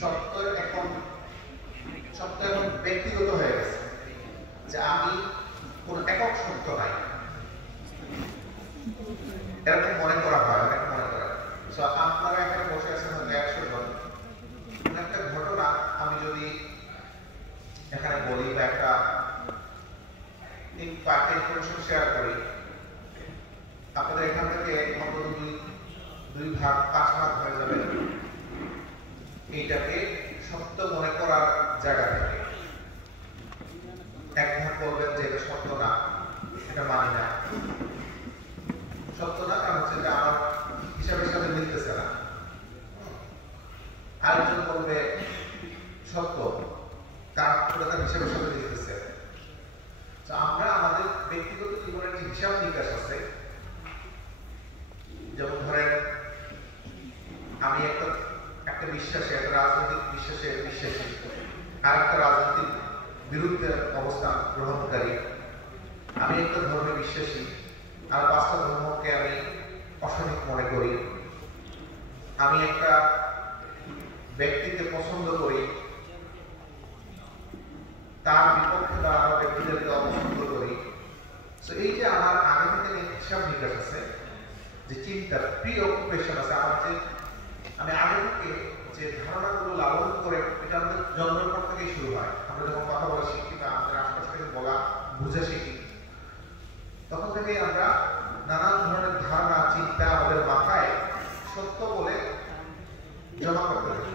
সত্য এখন ব্যক্তিগত হয়ে গেছে, যে আমি কোন একক সত্য নাই, এরকম মনে করা হয়, অনেক মনে করা। আপনারা এখানে বসে আছেন হয়তো 100 জন, কোন একটা ঘটনা আমি যদি এখানে বলি বা একটা ইনফরমেশন শেয়ার করি, আপনাদের এখান থেকে অন্তত 2 ভাগ 5 ভাগ হয়ে যাবে এইটাকে সত্য মনে করার জায়গা থেকে। এক ভাগ বলবেন যে এটা সত্য না, এটা মানি না, সত্য না, কারণ হচ্ছে এটা আমার হিসাবের সাথে মিলতেছে না। আরেকজন বলবে সত্য, কারণ তার হিসাবের সাথে মিলতেছে। আমরা আমাদের ব্যক্তিগত জীবনের যে হিসাব নিকাশ আছে, যেমন ধরেন আমি একটা বিশ্বাসে, একটা রাজনৈতিক বিশ্বাসী, আর একটা রাজনৈতিক বিরুদ্ধে অবস্থান গ্রহণকারী, আমি একটা ধর্মে বিশ্বাসী, আর 5টা ধর্মকে আমি অসঠিক মনে করি, আমি একটা ব্যক্তিকে পছন্দ করি, তার বিপক্ষে দাঁড়ানো ব্যক্তিদেরকে অপছন্দ করি। এই যে আমার আগে থেকে হিসাব নিকাশ আছে, যে চিন্তা প্রি অকুপেশন আছে, আমার যে আমি আগে থেকে যে ধারণাগুলো লালন করে, এটা আমাদের জন্মের পর থেকেই শুরু হয়। আমরা যখন কথা বলা শিখি বা আমাদের আশপাশ থেকে বলা বুঝে শিখি, তখন থেকেই আমরা নানান ধরনের ধারণা চিন্তা আমাদের মাথায় সত্য বলে জমা করতে থাকি।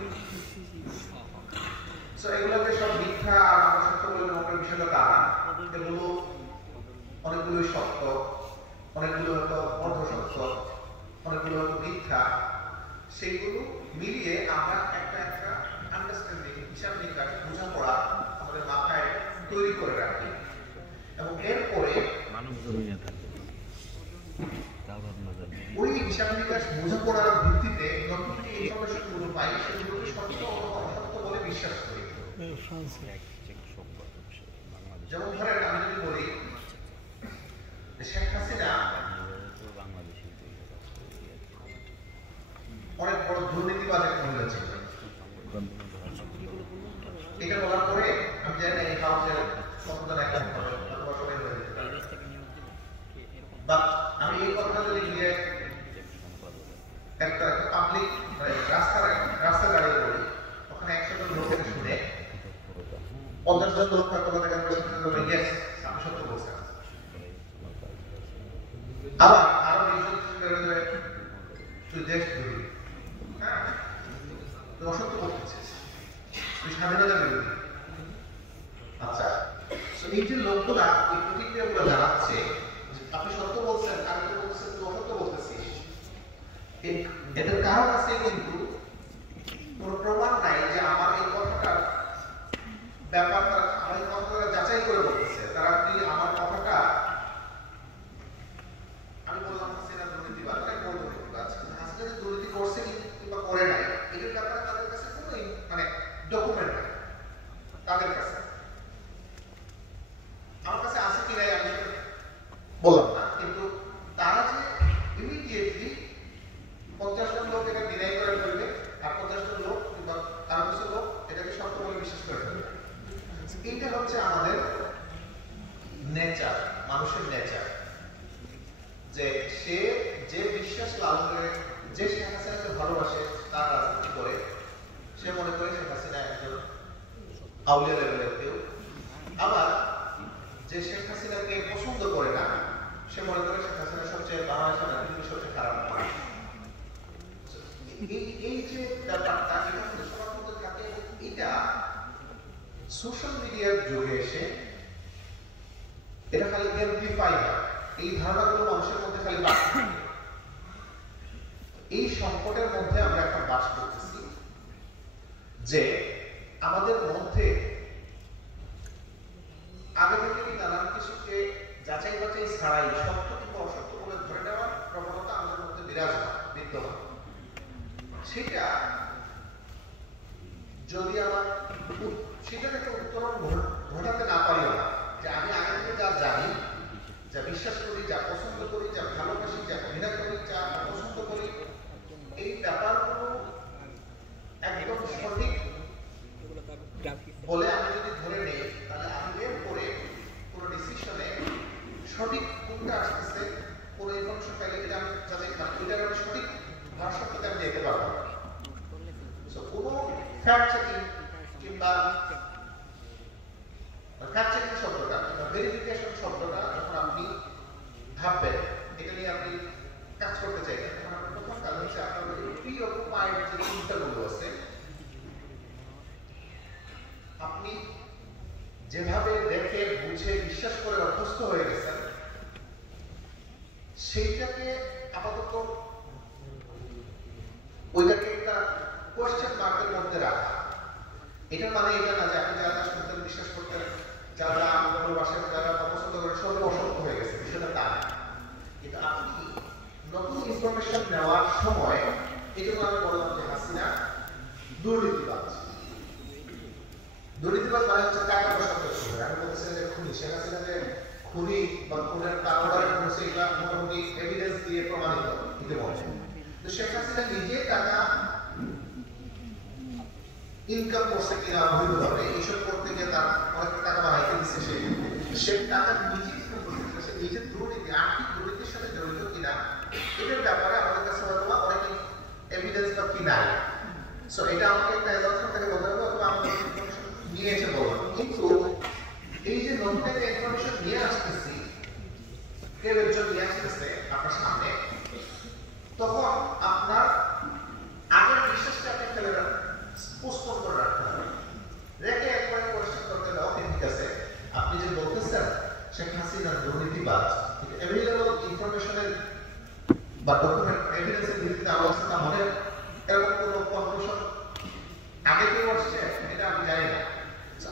এগুলোকে সব মিথ্যা আর আমরা সত্য বলে মনে করার বিষয়টা তা না। এগুলো অনেকগুলো সত্য, অনেকগুলো হয়তো অর্ধ সত্য, অনেকগুলো হয়তো মিথ্যা। সেইগুলো মিলিয়ে আমরা একটা আন্ডারস্ট্যান্ডিং, হিসাব নিকাশ, বোঝাপড়া আমাদের মাথায় তৈরি করে রাখি, এবং এরপরে ওই হিসাব নিকাশ বোঝাপড়ার ভিত্তিতে যখন যে ইনফরমেশনগুলো পাই, সেগুলোকে সত্য অথবা অসত্য বলে বিশ্বাস করি। যেমন ধরেন আমি যদি বলি শেখ হাসিনা অনেক বড় দুর্নীতিবাজ এক মহিলা ছিল, এটা বলার পরে আমি জানি না এই হাউসের কতজন একমত হবে অথবা সবাই হয়ে যেতে পারে, বা আমি এই কথা যদি গিয়ে একটা পাবলিক রাস্তা দাঁড়িয়ে বলি, ওখানে 100 জন লোকের শুনে 50 জন লোক আমি সত্য বলছি, আবার আরো 20 জন তুই দেশ বিরোধী, হ্যাঁ তুই অসত্য বলতেছিস, তুই স্বাধীনতা বিরোধী। আচ্ছা, এই যে লোকগুলা এই প্রতিক্রিয়াগুলো জানাচ্ছে, আপনি সত্য বলছেন আর কেউ বলছেন তুই অসত্য বলতেছিস, এদের কারণ আছে, কিন্তু কোন প্রমাণ নাই যে আমার এই কথাটার ব্যাপারটা, আমার এই কথাটা যাচাই করে বলতেছে। তারা কি আমার কথাটা, আমি বললাম হাসিনা দুর্নীতিবাজ, অনেক বড় দুর্নীতিবাজ, হাসিনা যে দুর্নীতি করছে কিংবা করে নাই, এটার ব্যাপারে তাদের কাছে কোনো ডকুমেন্ট নাই তাদের কাছে। আমার কাছে আছে কি নাই আমি বললাম না, কিন্তু তারা যে ইমিডিয়েটলি 50 জন লোক এটা ডিনাই করে ফেলবে, আর 50 জন লোক কিংবা আরো কিছু লোক এটাকে সত্য বলে বিশ্বাস করে ফেলবে। এইটা হচ্ছে আমাদের নেচার, মানুষের নেচার, যে সে যে বিশ্বাস লালন করে, যে শেখ হাসিনাকে ভালোবাসে, তার রাজনীতি করে, সে মনে করে শেখ হাসিনা একজন আউলিয়া লেভেলের কেউ। আবার যে শেখ হাসিনাকে পছন্দ করে না, সে মনে করে শেখ হাসিনা সবচেয়ে বাংলাদেশের রাজনীতি সবচেয়ে খারাপ মানুষ। এই যে ব্যাপারটা, এটা কিন্তু সবার মধ্যে থাকে, এবং এটা সোশ্যাল মিডিয়ার যুগে এসে এটা খালি এমপ্লিফাই হয়, এই ধারণাগুলো মানুষের মধ্যে খালি বাস থাকে। এই সংকটের মধ্যে আমরা এখন বাস করতেছি, যে আমাদের মধ্যে আগে থেকে নানান কিছুকে যাচাই বাছাই ছাড়াই সত্য কিংবা অসত্য বলে ধরে নেওয়ার প্রবণতা আমাদের মধ্যে বিদ্যমান। সেটা যদি আমার সেটাকে একটা উত্তরণ ঘটাতে না পারি, যে আমি আগে থেকে যা জানি, যা বিশ্বাস করি, যা পছন্দ করি, যা ভালোবাসি, যা ঘৃণা করি, যা অপছন্দ করি, এই ব্যাপারগুলো একদম সঠিক ফ্যাক্ট চেকিং কিংবা ফ্যাক্ট চেকিং শব্দটা কিংবা ভেরিফিকেশন শব্দটা যখন আপনি ভাববেন, এটা নিয়ে আপনি কাজ করতে চাইবেন, তখন আপনার প্রথম কাজ হচ্ছে আপনার প্রি অকুপাইড যে চিন্তাগুলো আছে, আপনি যেভাবে দেখে বুঝে বিশ্বাস করে অভ্যস্ত হয়ে গেছেন, সেইটাকে আপাতত ওইটাকে একটা কোয়েশ্চেন মার্কের মধ্যে রাখা। এটার মানে এটা না যে আপনি যারা শুনতেন বিশ্বাস করতেন, যারা ভালোবাসেন, যারা পছন্দ করেন, সব অসত্য হয়ে গেছে, বিষয়টা তা না। কিন্তু আপনি নতুন ইনফরমেশন নেওয়ার সময়, এই জন্য আমি বললাম যে হাসিনা দুর্নীতিবাজ। দুর্নীতিবাজ মানে হচ্ছে টাকা পয়সা খরচ করে। আমি বলতেছি যে খুনি, শেখ হাসিনা যে খুনি বা খুনের কারবারে করেছে, এটা মোটামুটি এভিডেন্স দিয়ে প্রমাণিত ইতিমধ্যে। তো শেখ হাসিনা নিজে টাকা ইনকাম করছে কিনা অবৈধভাবে, এইসব করতে গিয়ে তার অনেক টাকা বানাইতে দিচ্ছে, সে টাকা নিজে ইনকাম করছে, সে নিজের দুর্নীতি, আর্থিক দুর্নীতির সাথে জড়িত কিনা, এটার ব্যাপারে আমাদের কাছে হয়তো অনেক এভিডেন্স বা কি নাই। সো এটা আমাকে একটা এজাম্পশন থেকে বলতে হবে, অথবা আমাদের ইনফরমেশন নিয়ে এসে বলবো। কিন্তু এই যে নতুন একটা ইনফরমেশন নিয়ে আসতেছি, কেউ একজন নিয়ে আসতেছে আপনার সামনে, তখন আপনার আগের বিশ্বাসটা আপনি ফেলে পোস্টপোন করে রাখতে হবে, রেখে একবারে কোয়েশ্চেন করতে হবে। ওকে, ঠিক আছে, আপনি যে বলতেছেন শেখ হাসিনা দুর্নীতিবাজ, অ্যাভেলেবল ইনফরমেশনের বা ডকুমেন্ট এভিডেন্সের ভিত্তিতে আলোচনা মনে এরকম কোনো কনক্লুশন আগে কেউ আসছে, এটা আমি জানি না।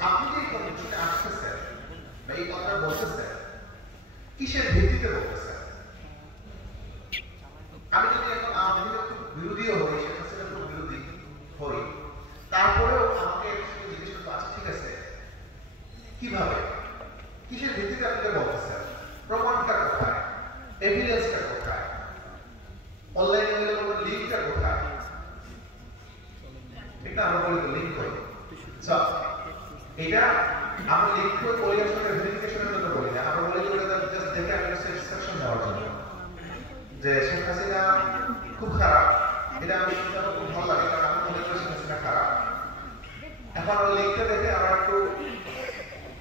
আপনি যে কনক্লুশনে আসতেছেন বা এই কথাটা বলতেছেন, কিসের ভিত্তিতে বলতেছেন? আমি যদি এখন আওয়ামী লীগের খুব বিরোধীও হই, শেখ হাসিনার খুব বিরোধী হই, তারপরেও আমাকে জিজ্ঞেস করতে, আচ্ছা ঠিক আছে, কিভাবে, কিসের ভিত্তিতে আপনি বলতেছেন, প্রমাণটা কোথায়, এভিডেন্সটা কোথায়, অনলাইনে লিঙ্কটা কোথায়? এটা আমরা বলি লিঙ্ক করি। এটা আমরা লিঙ্ক করে পরিবেশনের ভেরিফিকেশনের জন্য বলি না, আমরা বলি যে জাস্ট দেখে আমি স্যাটিসফ্যাকশন নেওয়ার জন্য, যে শেখ হাসিনা খুব খারাপ, এটা আমি শুনতে আমার খুব ভালো লাগে, কারণ আমি মনে করি শেখ হাসিনা খারাপ। এখন ওই লিঙ্কটা দেখে আমার একটু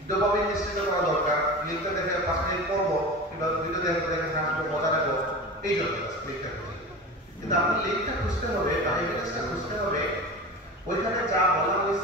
ডোপামিন নিশ্চিত করা দরকার, লিঙ্কটা দেখে 5 মিনিট পড়বো কিংবা ভিডিও দেখে হাসবো, মজা নেবো, এই জন্য লিঙ্কটা খুঁজি। কিন্তু আপনি লিঙ্কটা খুঁজতে হবে বা এভিডেন্সটা খুঁজতে হবে ওইখানে যা বলা হয়েছে